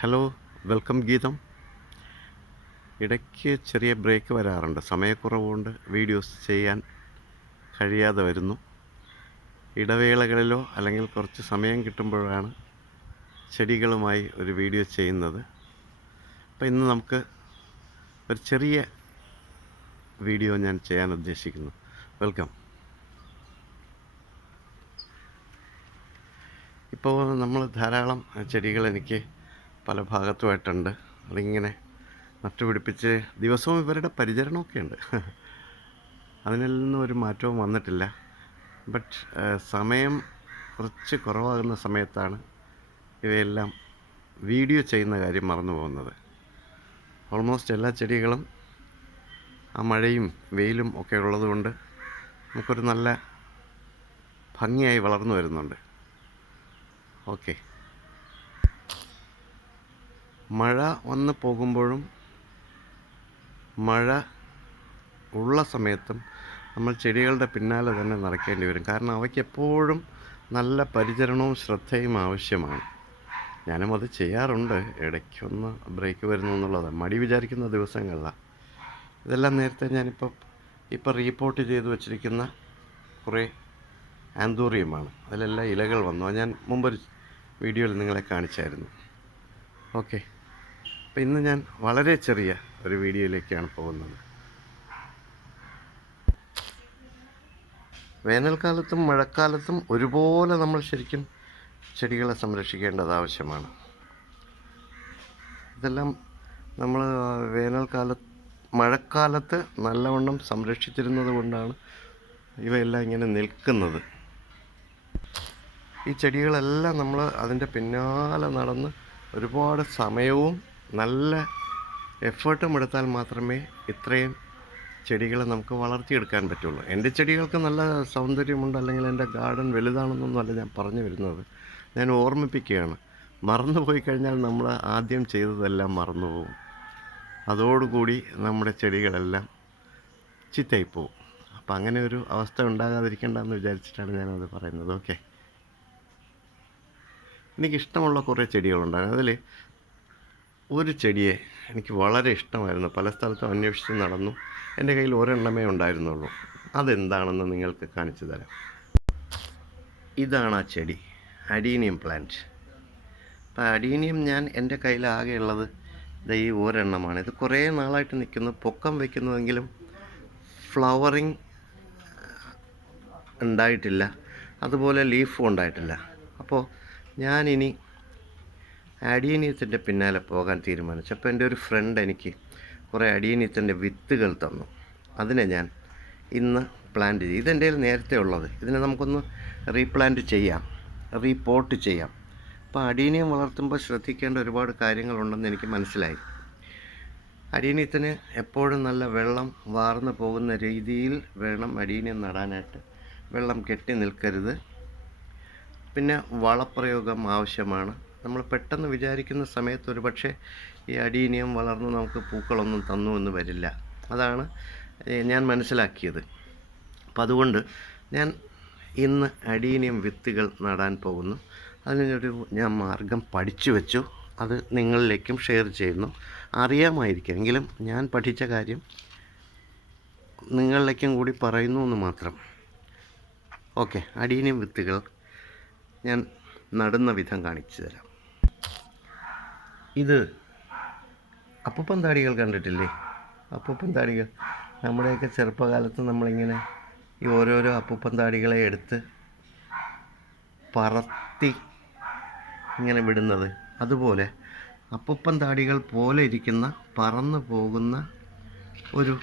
Hello, welcome ഗീതം. ഇടയ്ക്ക് ചെറിയ ബ്രേക്ക് വരാറുണ്ട്. സമയക്കുറവുകൊണ്ട് വീഡിയോസ് ചെയ്യാൻ കഴിയാതെ വരുന്നു. ഇടവേളകളിലോ അല്ലെങ്കിൽ കുറച്ച് സമയം കിട്ടുമ്പോഴാണ് ചെടികളുമായി ഒരു വീഡിയോ ചെയ്യുന്നത്. അപ്പോൾ ഇന്ന് നമുക്ക് ഒരു ചെറിയ വീഡിയോ ഞാൻ ചെയ്യാൻ ഉദ്ദേശിക്കുന്നു. വെൽക്കം. ഇപ്പോൾ നമ്മൾ ധാരാളം ചെടികൾ എനിക്ക് പല ഭാഗത്തുമായിട്ടുണ്ട്. അതിങ്ങനെ നട്ടുപിടിപ്പിച്ച് ദിവസവും ഇവരുടെ പരിചരണമൊക്കെ ഉണ്ട്. അതിനൊന്നും ഒരു മാറ്റവും വന്നിട്ടില്ല. ബട്ട് സമയം കുറച്ച് കുറവാകുന്ന സമയത്താണ് ഇവയെല്ലാം വീഡിയോ ചെയ്യുന്ന കാര്യം മറന്നു പോകുന്നത്. ഓൾമോസ്റ്റ് എല്ലാ ചെടികളും ആ മഴയും വെയിലും ഒക്കെ ഉള്ളതുകൊണ്ട് നമുക്കൊരു നല്ല ഭംഗിയായി വളർന്നു വരുന്നുണ്ട്. ഓക്കെ, മഴ വന്ന് പോകുമ്പോഴും മഴ ഉള്ള സമയത്തും നമ്മൾ ചെടികളുടെ പിന്നാലെ തന്നെ നടക്കേണ്ടി വരും. കാരണം അവയ്ക്ക് എപ്പോഴും നല്ല പരിചരണവും ശ്രദ്ധയും ആവശ്യമാണ്. ഞാനും അത് ചെയ്യാറുണ്ട്. ഇടയ്ക്കൊന്ന് ബ്രേക്ക് വരുന്നു എന്നുള്ളത് മടി വിചാരിക്കുന്ന ദിവസങ്ങളിലാണ്. ഇതെല്ലാം നേരത്തെ ഞാനിപ്പോൾ റീപോർട്ട് ചെയ്ത് വച്ചിരിക്കുന്ന കുറേ ആന്തൂറിയമാണ്. അതിലെല്ലാം ഇലകൾ വന്നു. അത് ഞാൻ മുമ്പൊരു വീഡിയോയിൽ നിങ്ങളെ കാണിച്ചായിരുന്നു. ഓക്കെ, അപ്പോൾ ഇന്ന് ഞാൻ വളരെ ചെറിയ ഒരു വീഡിയോയിലേക്കാണ് പോകുന്നത്. വേനൽക്കാലത്തും മഴക്കാലത്തും ഒരുപോലെ നമ്മൾ ശരിക്കും ചെടികളെ സംരക്ഷിക്കേണ്ടത് ആവശ്യമാണ്. ഇതെല്ലാം നമ്മൾ മഴക്കാലത്ത് നല്ലവണ്ണം സംരക്ഷിച്ചിരുന്നത് കൊണ്ടാണ് ഇവയെല്ലാം ഇങ്ങനെ നിൽക്കുന്നത്. ഈ ചെടികളെല്ലാം നമ്മൾ അതിൻ്റെ പിന്നാലെ നടന്ന് ഒരുപാട് സമയവും നല്ല എഫേർട്ടും എടുത്താൽ മാത്രമേ ഇത്രയും ചെടികളെ നമുക്ക് വളർത്തിയെടുക്കാൻ പറ്റുള്ളൂ. എൻ്റെ ചെടികൾക്ക് നല്ല സൗന്ദര്യമുണ്ട്, അല്ലെങ്കിൽ എൻ്റെ ഗാർഡൻ വലുതാണെന്നൊന്നുമല്ല ഞാൻ പറഞ്ഞു വരുന്നത്. ഞാൻ ഓർമ്മിപ്പിക്കുകയാണ്. മറന്നു പോയി കഴിഞ്ഞാൽ നമ്മൾ ആദ്യം ചെയ്തതെല്ലാം മറന്നു പോകും. അതോടുകൂടി നമ്മുടെ ചെടികളെല്ലാം ചീത്തയായിപ്പോവും. അപ്പം അങ്ങനെ ഒരു അവസ്ഥ ഉണ്ടാകാതിരിക്കേണ്ടെന്ന് വിചാരിച്ചിട്ടാണ് ഞാനത് പറയുന്നത്. ഓക്കെ, എനിക്കിഷ്ടമുള്ള കുറേ ചെടികളുണ്ടായിരുന്നു. അതിൽ ഒരു ചെടിയെ എനിക്ക് വളരെ ഇഷ്ടമായിരുന്നു. പല സ്ഥലത്തും അന്വേഷിച്ച് നടന്നു. എൻ്റെ കയ്യിൽ ഒരെണ്ണമേ ഉണ്ടായിരുന്നുള്ളൂ. അതെന്താണെന്ന് നിങ്ങൾക്ക് കാണിച്ചു തരാം. ഇതാണ് ആ ചെടി, അഡീനിയം പ്ലാന്റ്. അപ്പോൾ അഡീനിയം ഞാൻ എൻ്റെ കയ്യിലാകെയുള്ളത് ഈ ഒരെണ്ണമാണ്. ഇത് കുറേ നാളായിട്ട് നിൽക്കുന്നു, പൊക്കം വയ്ക്കുന്നുവെങ്കിലും ഫ്ലവറിങ് ഉണ്ടായിട്ടില്ല, അതുപോലെ ലീഫും ഉണ്ടായിട്ടില്ല. അപ്പോൾ ഞാനിനി അഡീനിയത്തിൻ്റെ പിന്നാലെ പോകാൻ തീരുമാനിച്ചു. അപ്പോൾ എൻ്റെ ഒരു ഫ്രണ്ട് എനിക്ക് കുറേ അഡീനിയത്തിൻ്റെ വിത്തുകൾ തന്നു. അതിനെ ഞാൻ ഇന്ന് പ്ലാന്റ് ചെയ്തു. ഇതെൻ്റെ കയ്യിൽ നേരത്തെ ഉള്ളത്. ഇതിനെ നമുക്കൊന്ന് റീപ്ലാന്റ് ചെയ്യാം, റീപോർട്ട് ചെയ്യാം. അപ്പോൾ അഡീനിയം വളർത്തുമ്പോൾ ശ്രദ്ധിക്കേണ്ട ഒരുപാട് കാര്യങ്ങളുണ്ടെന്ന് എനിക്ക് മനസ്സിലായി. അഡീനിയത്തിന് എപ്പോഴും നല്ല വെള്ളം വാർന്നു പോകുന്ന രീതിയിൽ വേണം അഡീനിയം നടാനായിട്ട്. വെള്ളം കെട്ടി നിൽക്കരുത്. പിന്നെ വളപ്രയോഗം ആവശ്യമാണ്. നമ്മൾ പെട്ടെന്ന് വിചാരിക്കുന്ന സമയത്ത് ഒരു പക്ഷേ ഈ അഡീനിയം വളർന്ന് നമുക്ക് പൂക്കളൊന്നും തന്നു എന്ന് വരില്ല. അതാണ് ഞാൻ മനസ്സിലാക്കിയത്. അപ്പം അതുകൊണ്ട് ഞാൻ ഇന്ന് അഡീനിയം വിത്തുകൾ നടാൻ പോകുന്നു. അതിനൊരു ഞാൻ മാർഗം പഠിച്ചു വെച്ചു. അത് നിങ്ങളിലേക്കും ഷെയർ ചെയ്യുന്നു. അറിയാമായിരിക്കും, എങ്കിലും ഞാൻ പഠിച്ച കാര്യം നിങ്ങളിലേക്കും കൂടി പറയുന്നു എന്ന് മാത്രം. ഓക്കെ, അഡീനിയം വിത്തുകൾ ഞാൻ നടുന്ന വിധം കാണിച്ചു തരാം. ഇത് അപ്പൂപ്പൻ താടികൾ കണ്ടിട്ടില്ലേ? അപ്പൂപ്പൻ താടികൾ നമ്മുടെയൊക്കെ ചെറുപ്പകാലത്ത് നമ്മളിങ്ങനെ ഈ ഓരോരോ അപ്പൂപ്പൻ താടികളെ എടുത്ത് പറത്തി ഇങ്ങനെ വിടുന്നത്. അതുപോലെ അപ്പൂപ്പൻ താടികൾ പോലെ ഇരിക്കുന്ന പറന്നു പോകുന്ന ഒരു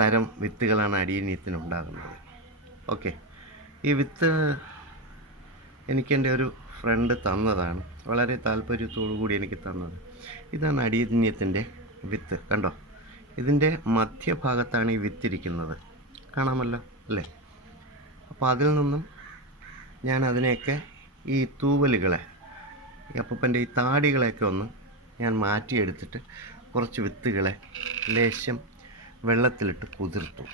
തരം വിത്തുകളാണ് അഡീനിയത്തിനുണ്ടാകുന്നത്. ഓക്കെ, ഈ വിത്ത് എനിക്കെൻ്റെ ഒരു ഫ്രണ്ട് തന്നതാണ്. വളരെ താല്പര്യത്തോടു കൂടി എനിക്ക് തന്നത്. ഇതാണ് അഡീനിയത്തിൻ്റെ വിത്ത്. കണ്ടോ, ഇതിൻ്റെ മധ്യഭാഗത്താണ് ഈ വിത്തിരിക്കുന്നത്. കാണാമല്ലോ അല്ലേ? അപ്പോൾ അതിൽ നിന്നും ഞാൻ അതിനെയൊക്കെ ഈ തൂവലുകളെ, ഈ അപ്പൂപ്പൻ്റെ ഈ താടികളെയൊക്കെ ഒന്ന് ഞാൻ മാറ്റിയെടുത്തിട്ട് കുറച്ച് വിത്തുകളെ ലേശം വെള്ളത്തിലിട്ട് കുതിർത്തു.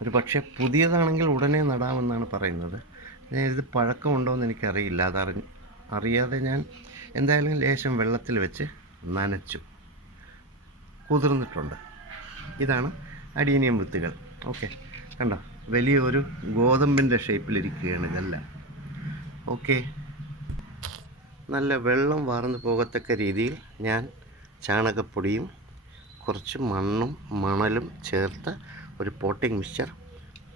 ഒരു പക്ഷേ പുതിയതാണെങ്കിൽ ഉടനെ നടാമെന്നാണ് പറയുന്നത്. ഇത് പഴക്കമുണ്ടോ എന്ന് എനിക്കറിയില്ല. അറിയാതെ ഞാൻ എന്തായാലും ലേശം വെള്ളത്തിൽ വെച്ച് നനച്ചു, കുതിർന്നിട്ടുണ്ട്. ഇതാണ് അഡീനിയം വിത്തുകൾ. ഓക്കെ, കണ്ടോ, വലിയൊരു ഗോതമ്പിൻ്റെ ഷേപ്പിലിരിക്കുകയാണ് ഇതെല്ലാം. ഓക്കെ, നല്ല വെള്ളം വാർന്നു പോകത്തക്ക രീതിയിൽ ഞാൻ ചാണകപ്പൊടിയും കുറച്ച് മണ്ണും മണലും ചേർത്ത ഒരു പോട്ടിംഗ് മിക്സ്ചർ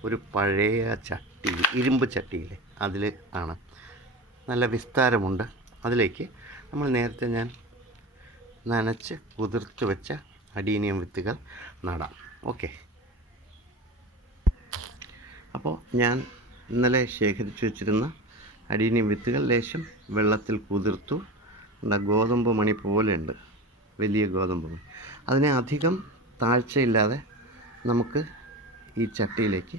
ഒരു പഴയ ചട്ടി, ഇരുമ്പ് ചട്ടിയിൽ അതിൽ ആണ്, നല്ല വിസ്താരമുണ്ട്. അതിലേക്ക് നമ്മൾ നേരത്തെ ഞാൻ നനച്ച് കുതിർത്ത് വെച്ച അഡീനിയം വിത്തുകൾ നടാം. ഓക്കെ, അപ്പോൾ ഞാൻ ഇന്നലെ ശേഖരിച്ചു വെച്ചിരുന്ന അഡീനിയം വിത്തുകൾ ലേശം വെള്ളത്തിൽ കുതിർത്തു. ഗോതമ്പ് മണി പോലെ ഉണ്ട്, വലിയ ഗോതമ്പ് മണി. അതിനെ അധികം താഴ്ചയില്ലാതെ നമുക്ക് ഈ ചട്ടിയിലേക്ക്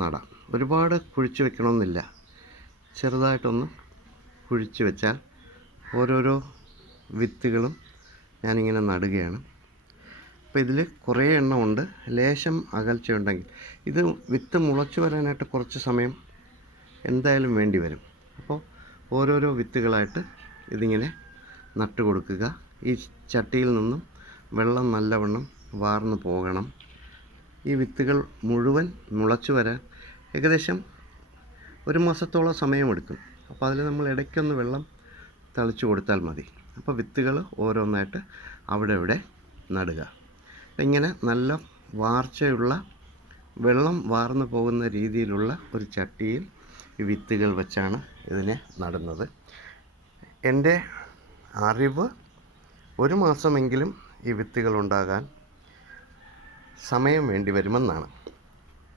നടാം. ഒരുപാട് കുഴിച്ച് വെക്കണമെന്നില്ല, ചെറുതായിട്ടൊന്ന് കുഴിച്ച് വെച്ചാൽ ഓരോരോ വിത്തുകളും ഞാനിങ്ങനെ നടുകയാണ്. അപ്പോൾ ഇതിൽ കുറേ എണ്ണമുണ്ട്, ലേശം അകൽച്ചയുണ്ടെങ്കിൽ ഇത് വിത്ത് മുളച്ചു വരാനായിട്ട് കുറച്ച് സമയം എന്തായാലും വേണ്ടി വരും. അപ്പോൾ ഓരോരോ വിത്തുകളായിട്ട് ഇതിങ്ങനെ നട്ടു കൊടുക്കുക. ഈ ചട്ടിയിൽ നിന്നും വെള്ളം നല്ലവണ്ണം വാർന്നു പോകണം. ഈ വിത്തുകൾ മുഴുവൻ മുളച്ചു വരാൻ ഏകദേശം 1 മാസത്തോളം സമയമെടുക്കും. അപ്പോൾ അതിൽ നമ്മൾ ഇടയ്ക്കൊന്ന് വെള്ളം തളിച്ചു കൊടുത്താൽ മതി. അപ്പോൾ വിത്തുകൾ ഓരോന്നായിട്ട് അവിടെ ഇവിടെ നടുക. ഇങ്ങനെ നല്ല വാർച്ചയുള്ള വെള്ളം വാർന്നു പോകുന്ന രീതിയിലുള്ള ഒരു ചട്ടിയിൽ ഈ വിത്തുകൾ വെച്ചാണ് ഇതിനെ നടുന്നത്. എൻ്റെ അറിവ് 1 മാസമെങ്കിലും ഈ വിത്തുകൾ ഉണ്ടാകാൻ സമയം വേണ്ടി വരുമെന്നാണ്.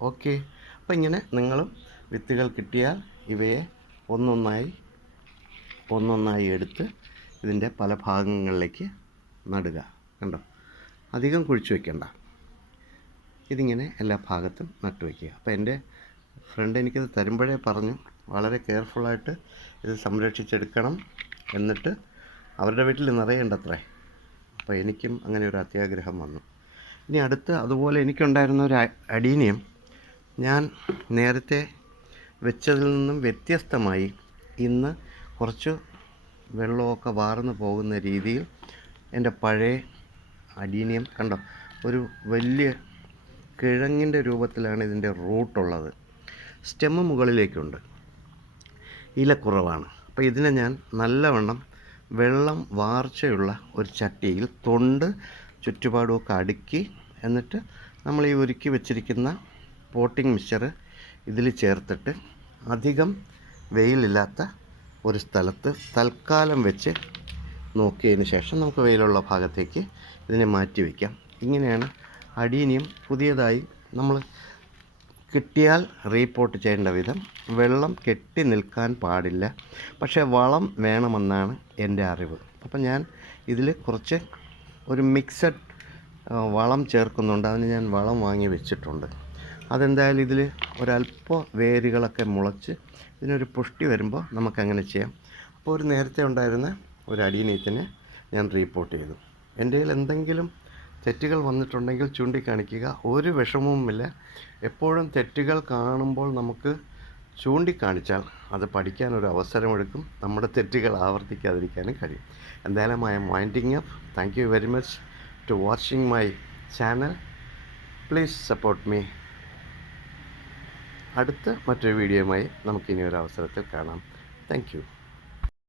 ഓക്കെ, അപ്പോൾ ഇങ്ങനെ നിങ്ങളും വിത്തുകൾ കിട്ടിയാൽ ഇവയെ ഒന്നൊന്നായി എടുത്ത് ഇതിൻ്റെ പല ഭാഗങ്ങളിലേക്ക് നടുക. കണ്ടോ, അധികം കുഴിച്ചു വയ്ക്കണ്ട, ഇതിങ്ങനെ എല്ലാ ഭാഗത്തും നട്ടു വയ്ക്കുക. അപ്പോൾ എൻ്റെ ഫ്രണ്ട് എനിക്കിത് തരുമ്പോഴേ പറഞ്ഞു, വളരെ കെയർഫുള്ളായിട്ട് ഇത് സംരക്ഷിച്ചെടുക്കണം, എന്നിട്ട് അവരുടെ വീട്ടിൽ നിറയേണ്ടത്രേ. അപ്പോൾ എനിക്കും അങ്ങനെ ഒരു അത്യാഗ്രഹം വന്നു. ഇനി അടുത്ത് അതുപോലെ എനിക്കുണ്ടായിരുന്ന ഒരു അഡീനിയം ഞാൻ നേരത്തെ വെച്ചതിൽ നിന്നും വ്യത്യസ്തമായി ഇന്ന് കുറച്ച് വെള്ളമൊക്കെ വാർന്നു പോകുന്ന രീതിയിൽ എൻ്റെ പഴയ അഡീനിയം കണ്ടോ, ഒരു വലിയ കിഴങ്ങിൻ്റെ രൂപത്തിലാണ് ഇതിൻ്റെ റൂട്ടുള്ളത്. സ്റ്റെമ്മ് മുകളിലേക്കുണ്ട്, ഇല കുറവാണ്. അപ്പോൾ ഇതിനെ ഞാൻ നല്ലവണ്ണം വെള്ളം വാർച്ചയുള്ള ഒരു ചട്ടിയിൽ തൊണ്ട് ചുറ്റുപാടുമൊക്കെ അടുക്കി, എന്നിട്ട് നമ്മൾ ഈ ഒരുക്കി വെച്ചിരിക്കുന്ന പോട്ടിംഗ് മിക്സ്ചർ ഇതിൽ ചേർത്തിട്ട് അധികം വെയിലില്ലാത്ത ഒരു സ്ഥലത്ത് തൽക്കാലം വെച്ച് നോക്കിയതിന് ശേഷം നമുക്ക് വെയിലുള്ള ഭാഗത്തേക്ക് ഇതിനെ മാറ്റി വയ്ക്കാം. ഇങ്ങനെയാണ് അഡീനിയം പുതിയതായി നമ്മൾ കിട്ടിയാൽ റീപോർട്ട് ചെയ്യേണ്ട വിധം. വെള്ളം കെട്ടി നിൽക്കാൻ പാടില്ല, പക്ഷേ വളം വേണമെന്നാണ് എൻ്റെ അറിവ്. അപ്പം ഞാൻ ഇതിൽ കുറച്ച് ഒരു മിക്സഡ് വളം ചേർക്കുന്നുണ്ട്. അതിന് ഞാൻ വളം വാങ്ങി വെച്ചിട്ടുണ്ട്. അതെന്തായാലും ഇതിൽ ഒരല്പം വേരുകളൊക്കെ മുളച്ച് ഇതിനൊരു പുഷ്ടി വരുമ്പോൾ നമുക്കങ്ങനെ ചെയ്യാം. അപ്പോൾ ഒരു നേരത്തെ ഉണ്ടായിരുന്ന ഒരു അഡീനിയത്തിനെ ഞാൻ റീപോർട്ട് ചെയ്തു. എൻ്റെ കയ്യിൽ എന്തെങ്കിലും തെറ്റുകൾ വന്നിട്ടുണ്ടെങ്കിൽ ചൂണ്ടിക്കാണിക്കുക, ഒരു വിഷമവുമില്ല. എപ്പോഴും തെറ്റുകൾ കാണുമ്പോൾ നമുക്ക് ചൂണ്ടിക്കാണിച്ചാൽ അത് പഠിക്കാനൊരു അവസരമെടുക്കും, നമ്മുടെ തെറ്റുകൾ ആവർത്തിക്കാതിരിക്കാനും കഴിയും. എന്തായാലും I'm winding up. Thank you very much to watching my channel. Please support me. അടുത്ത മറ്റൊരു വീഡിയോയുമായി നമുക്കിനി ഒരു അവസരത്തിൽ കാണാം. Thank U.